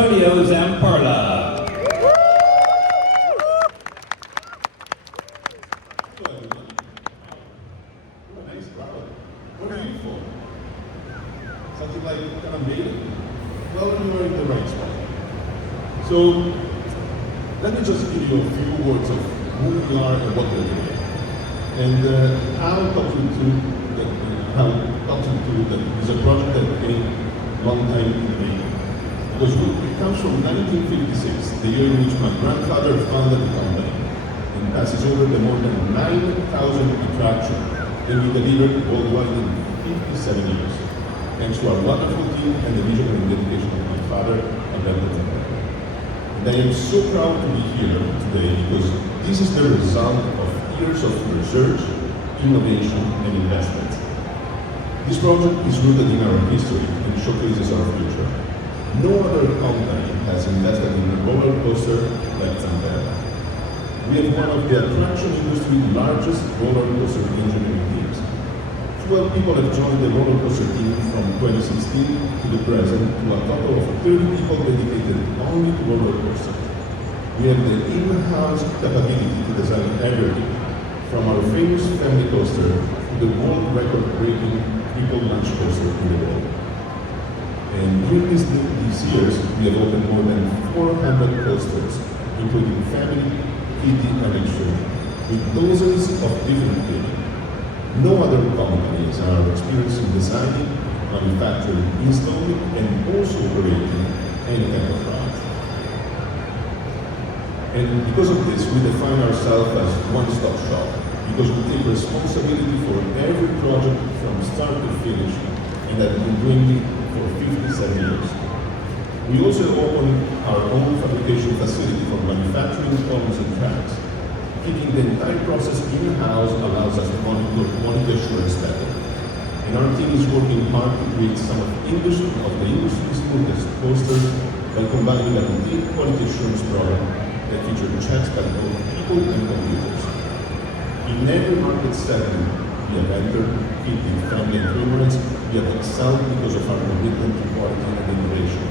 Zamperla. Nice crowd. What are you for? Something like kind of Maney? Well, you're in the right spot. So, let me just give you a few words of who we are and what we're doing. And I'll talk you through that it's a project that came a long time in the making. Because it comes from 1956, the year in which my grandfather founded the company and passes over the more than 9,000 attractions that we delivered worldwide in 57 years, thanks to our wonderful team and the vision and dedication of my father, Alberto. And I am so proud to be here today because this is the result of years of research, innovation, and investment. This project is rooted in our history and showcases our future. No other company has invested in a roller coaster like Zamperla. We have one of the attraction industry's largest roller coaster engineering teams. 12 people have joined the roller coaster team from 2016 to the present, to a total of 30 people dedicated only to roller coasters. We have the in-house capability to design everything, from our famous family coaster to the world record-breaking triple launch coaster in the world. And during these years, we have opened more than 400 coasters, including family, kiddie, and extreme, with dozens of different themes. No other companies are experienced in designing, manufacturing, installing, and also operating any kind of ride. And because of this, we define ourselves as one-stop shop, because we take responsibility for every project from start to finish, and have been doing it for 57 years. We also open our own fabrication facility for manufacturing columns and tracks. Keeping the entire process in-house allows us to monitor quality assurance better. And our team is working hard to create some of the industry's smoothest coasters by combining a complete quality assurance program that features checks by both people and computers. In every market segment we have entered, keeping family and tourists, we have excelled because of our commitment to quality and innovation.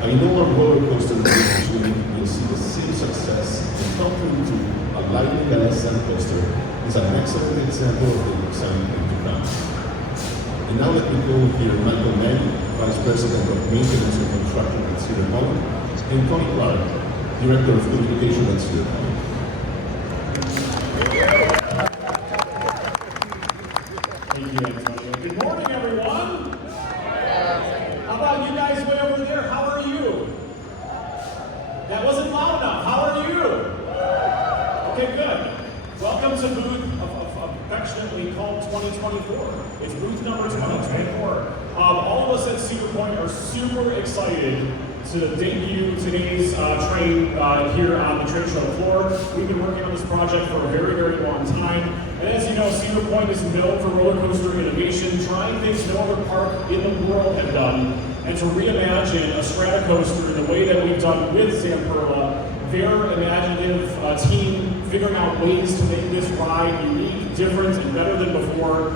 I know our roller coaster business unit will see the same success, and Company 2, a lightning LSM coaster, is an excellent example of the excitement to come. And now let me go here Michael Maney, Vice President of Maintenance and Construction at Cedar Point, and Tony Clark, Director of Communication at Cedar Point. Thank you, Antonio. Good morning, everyone. How about you guys way over there? How are you? That wasn't loud enough. How are you? Okay, good. Welcome to booth affectionately called 2024. It's booth number 2024. All of us at Cedar Point are super excited to debut today's train here on the trade show floor. We've been working on this project for a very, very long time. And as you know, Cedar Point is known for roller coaster innovation, trying things no other park in the world have done, and to reimagine a strata coaster in the way that we've done with Zamperla. Their imaginative team figuring out ways to make this ride unique, different, and better than before.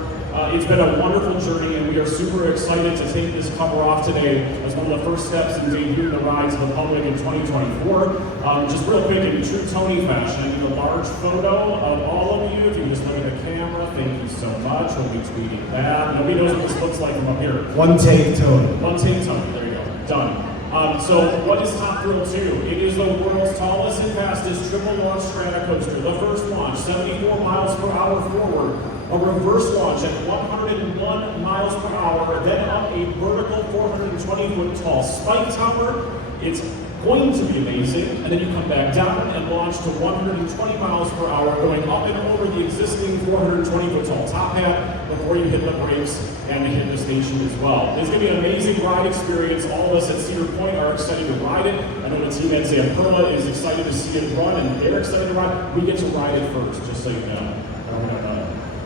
It's been a wonderful journey, and we are super excited to take this cover off today as one of the first steps in debuting the ride to the public in 2024. Just real quick, in true Tony fashion, a large photo of all of you. If you just look at the camera, thank you so much. We'll be tweeting that. Nobody knows what this looks like from up here. One take, Tony. One take, Tony. There you go. Done. So what is Top Thrill 2? It is the world's tallest and fastest triple launch strata coaster. The first launch, 74 miles per hour forward. A reverse launch at 101 miles per hour, then up a vertical 420-foot tall spike tower. It's going to be amazing. And then you come back down and launch to 120 miles per hour, going up and over the existing 420-foot tall top hat before you hit the brakes and hit the station as well. It's going to be an amazing ride experience. All of us at Cedar Point are excited to ride it. I know the team at Zamperla is excited to see it run, and they're excited to ride. We get to ride it first, just so you know.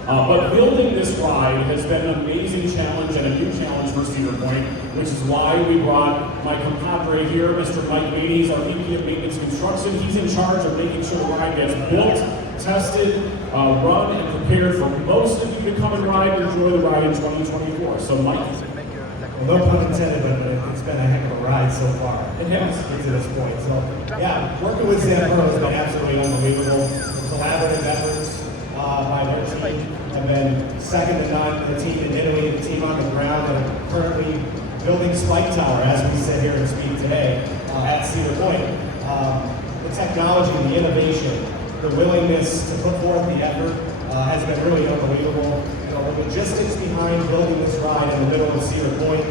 But building this ride has been an amazing challenge and a new challenge for Cedar Point, which is why we brought my compadre here, Mr. Mike Maney. He's our VP of Maintenance Construction. He's in charge of making sure the ride gets built, tested, run, and prepared for most of you to come and ride and enjoy the ride in 2024. So Mike. Well, no pun intended, but it's been a heck of a ride so far. It has. To get to this point. So, yeah, working with Zamperla has been absolutely unbelievable. The collaborative efforts by their team have been second to none. The team in Italy, the team on the ground that are currently building Spike Tower as we sit here and speak today at Cedar Point. The technology, the innovation, the willingness to put forth the effort has been really unbelievable. You know, the logistics behind building this ride in the middle of Cedar Point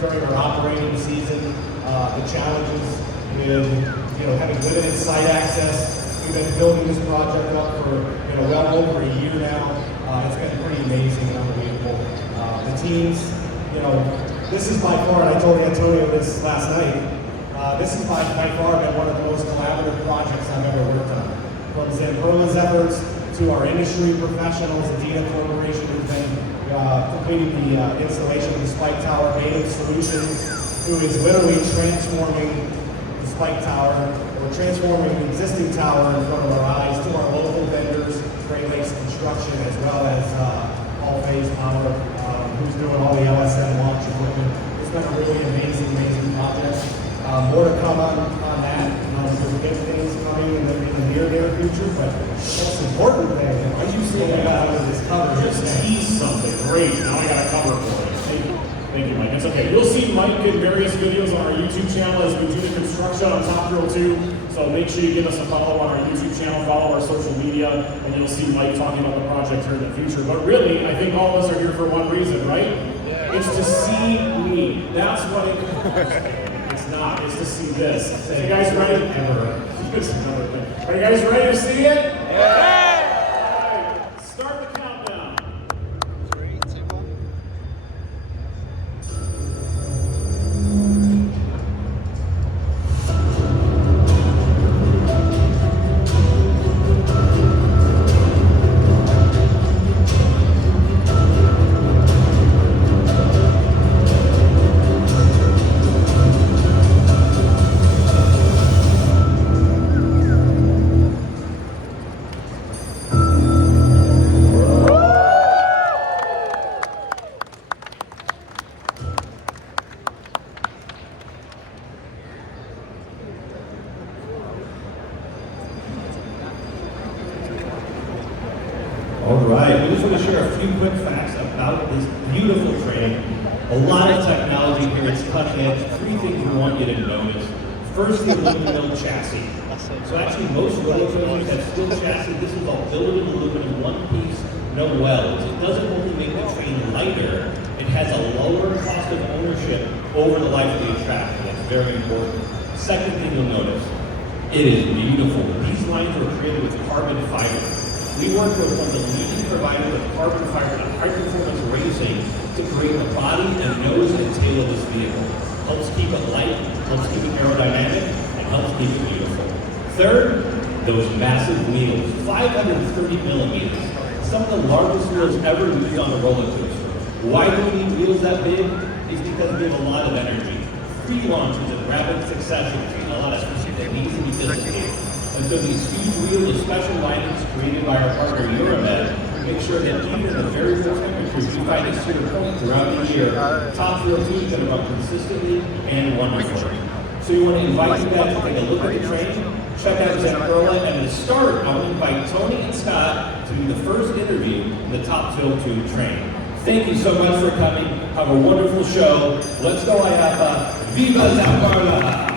during our operating season, the challenges with having limited site access. We've been building this project up for well over a year now. It's been pretty amazing and unbelievable. The teams, this is by far, and I told Antonio this last night, this has by far been one of the most collaborative projects I've ever worked on. From Zamperla's efforts to our industry professionals, the Dina Corporation has been completing the installation of the Spike Tower. Maney Solutions, who is literally transforming the Spike Tower, or transforming the existing tower in front of our eyes, to our local vendors, Great Lakes Construction, as well as All Phase Power, who's doing all the LSM launch equipment. It's been a really amazing project. More to come on that. We'll get things coming in the near future, but most important thing, as you see, I got under this cover. Just tease something. Great. Now I got a cover for it. Thank you, Mike. It's okay. You'll see Mike in various videos on our YouTube channel as we do the construction on Top Thrill 2. So make sure you give us a follow on our YouTube channel, follow our social media, and you'll see Mike talking about the project here in the future. But really, I think all of us are here for one reason, right? It's to see me. That's what it's not. It's to see this. Are you guys ready? Are you guys ready to see it? Yeah! All right. Start the countdown. 3, 2, 1. All right, we just want to share a few quick facts about this beautiful train. A lot of technology here, it's cutting edge. 3 things we want you to notice. First, the aluminum chassis. So actually, most roller coasters have steel chassis. This is all built in aluminum, one piece, no welds. It doesn't only make the train lighter, it has a lower cost of ownership over the life of the attraction. That's very important. Second thing you'll notice, it is beautiful. These lines were created with carbon fiber. We work with one of the leading providers of carbon fiber to high-performance racing to create the body and nose and tail of this vehicle. Helps keep it light, helps keep it aerodynamic, and helps keep it beautiful. Third, those massive wheels, 530 millimeters. Some of the largest wheels ever used on a roller coaster. Why do we need wheels that big? It's because we have a lot of energy. Free launches in rapid succession between a lot of speed that needs to be dissipated. And so these huge wheels of special linings created by our partner Euromed make sure that even in the very low temperatures you find at Cedar Point throughout the year, Top Thrill 2 is going to run consistently and wonderfully. So we want to invite you guys to take a look at the train, check out Zamperla, and to start, I want to invite Tony and Scott to do the first interview in the Top Thrill 2 train. Thank you so much for coming. Have a wonderful show. Let's go IAAPA. Viva Zamperla!